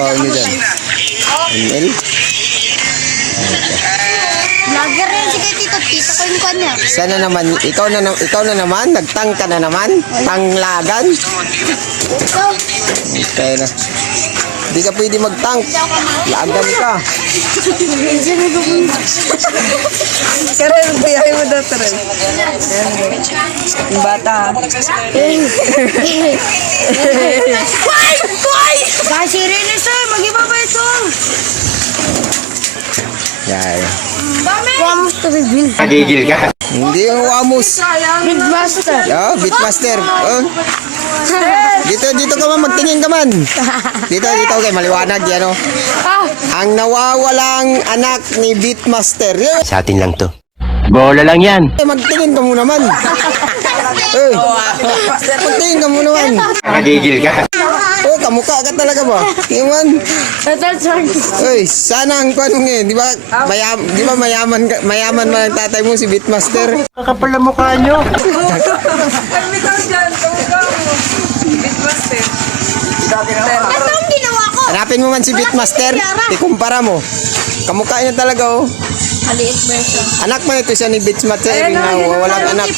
trabaho niyo dyan? ML? Vlogger rin si kay Tito. Tito ko yung kanya. Sana naman, ikaw na naman, nagtang ka na naman, tanglagan. Ito. Kaya na. Hindi ka pwede mag-tank. Lagan ka. Karen, bayahin mo daw, Karen. Yung bata. Why? Why? Kasi rin na sir. Mag-iba ba ito? Yan. Vamos to reveal. Nagigil ka. Hindi yung Wamus. Midmaster. Oh, Beatmaster. Oh. Dito ka man, magtingin ka man. Dito, okay, maliwanag yan, oh. Ang nawawalang anak ni Beatmaster. Sa atin lang to. Bola lang yan. Magtingin ka muna man. Hey, magtingin ka muna man. Nagigil ka. Oh, kamukha ka talaga ba? Tingnan. Uy, sana ang kwan mo ngayon. Di ba mayaman man ang tatay mo si Beatmaster? Kakapal ang mukha nyo. Ay, bitaw dyan. Kamukha mo. Bitmaster. Ito ang ginawa ko. Hanapin mo man si Beatmaster. Ikumpara mo. Kamukha niya talaga, oh. Maliit version. Anak mo ito siya ni Beatmaster. Walang anak.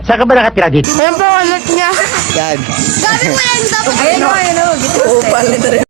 Saan ka ba nakatira dito? Ayan po, ulit niya. Yan. Gabi mo yan dapat. Ayun o, ayun o. Bitmaster.